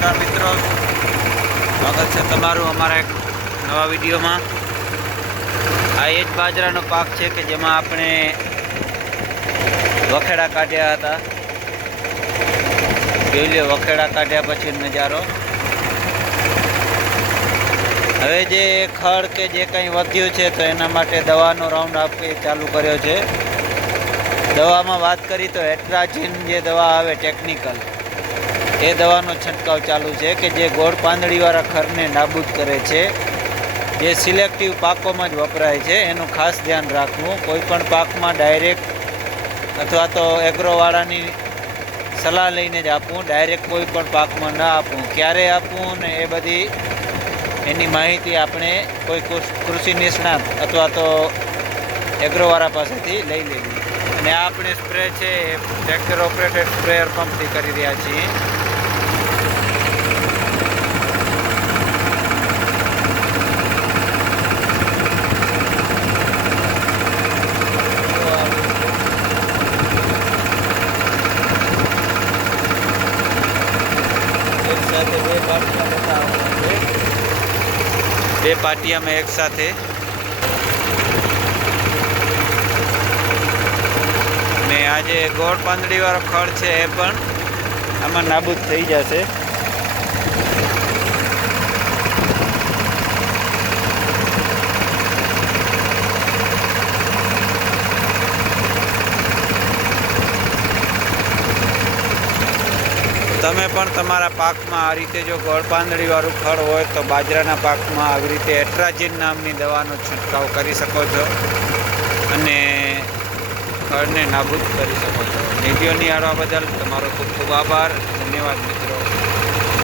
નમસ્કાર મિત્રો. સ્વાગત છે તમારું અમારા એક નવા વિડીયોમાં. આ એ જ બાજરાનો પાક છે કે જેમાં આપણે વખેડા કાઢ્યા હતા. જોઈ લો, વખેડા કાઢ્યા પછી નજારો. હવે જે ખડ કે જે કંઈ વધ્યું છે તો એના માટે દવાનો રાઉન્ડ આપી ચાલુ કર્યો છે. દવામાં વાત કરી તો એટ્રાજીન જે દવા આવે ટેકનિકલ એ દવાનો છંટકાવ ચાલુ છે કે જે ગોળ પાંદડીવાળા ખરને નાબૂદ કરે છે. જે સિલેક્ટિવ પાકોમાં જ વપરાય છે, એનું ખાસ ધ્યાન રાખવું. કોઈ પણ પાકમાં ડાયરેક્ટ અથવા તો એગ્રોવાળાની સલાહ લઈને જ આપવું, ડાયરેક્ટ કોઈ પણ પાકમાં ન આપવું. ક્યારે આપવું ને એ બધી એની માહિતી આપણે કોઈ કૃષિ નિષ્ણાત અથવા તો એગ્રોવાળા પાસેથી લઈ લેવી. અને આ આપણે સ્પ્રે છે, એ ટ્રેક્ટર ઓપરેટેડ સ્પ્રેયર પંપથી કરી રહ્યા છીએ એક બે છે. બે પાટિયામાં એક સાથે. ને આ જે ગોળ પાંદડીવાળો ખડ છે એ પણ આમાં નાબૂદ થઈ જશે. તમે પણ તમારા પાકમાં આ રીતે જો ગળપાંદળીવાળું ફળ હોય તો બાજરાના પાકમાં આવી રીતે એટ્રાજીન નામની દવાનો છંટકાવ કરી શકો છો અને ખડને નાબૂદ કરી શકો છો. વીડિયો નિહાળવા બદલ તમારો ખૂબ ખૂબ આભાર. ધન્યવાદ મિત્રો.